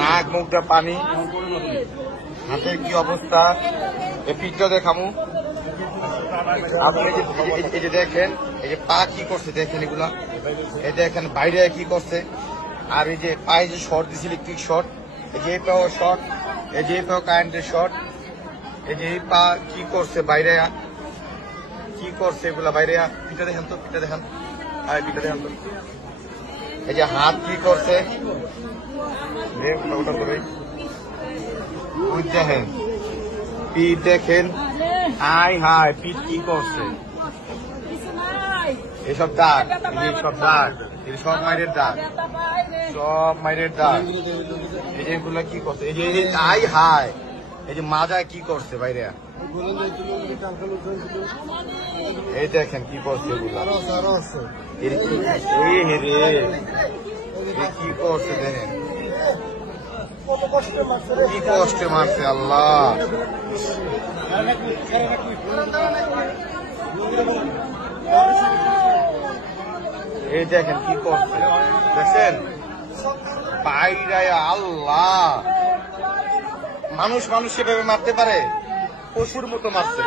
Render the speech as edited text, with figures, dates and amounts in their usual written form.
নাক মুখটা পানি, হাতের কি অবস্থা, এই পিঠটা দেখামু। আপনি এই যে দেখেন, এই যে পা কি করছে দেখেন, এগুলা এই দেখেন বাইরে কি করছে। আর এই যে পায়ে যে শর্ট দিছে, ইলেকট্রিক শর্ট, এই যে পাও শর্ট, এই যে পাও কারেন্টের শর্ট, এই যে পা কি করছে বাইরে, কি করছে এগুলা বাইরে। পিঠা দেখেন তো, পিঠা দেখান, পিঠা দেখান তো। এই যে হাত কি করছে ওটা করে দেখেন, পিঠ দেখেন, হাই পিঠ কি করছে। এসব দাগ, সব দাগ, সব মাইরের দাগ, সব মাইরের দাগ। এই যে এগুলা কি করছে, এই যে হাই, এই যে মাজায় কি করছে বাইরে। এই দেখেন কি করছে এগুলা, কি করছে দেখেন, কি কষ্টে মারছে আল্লাহ। এই দেখেন কি করছে দেখছেন বাইরে। আল্লাহ, মানুষ সেভাবে মারতে পারে? পশুর মতো মারছে।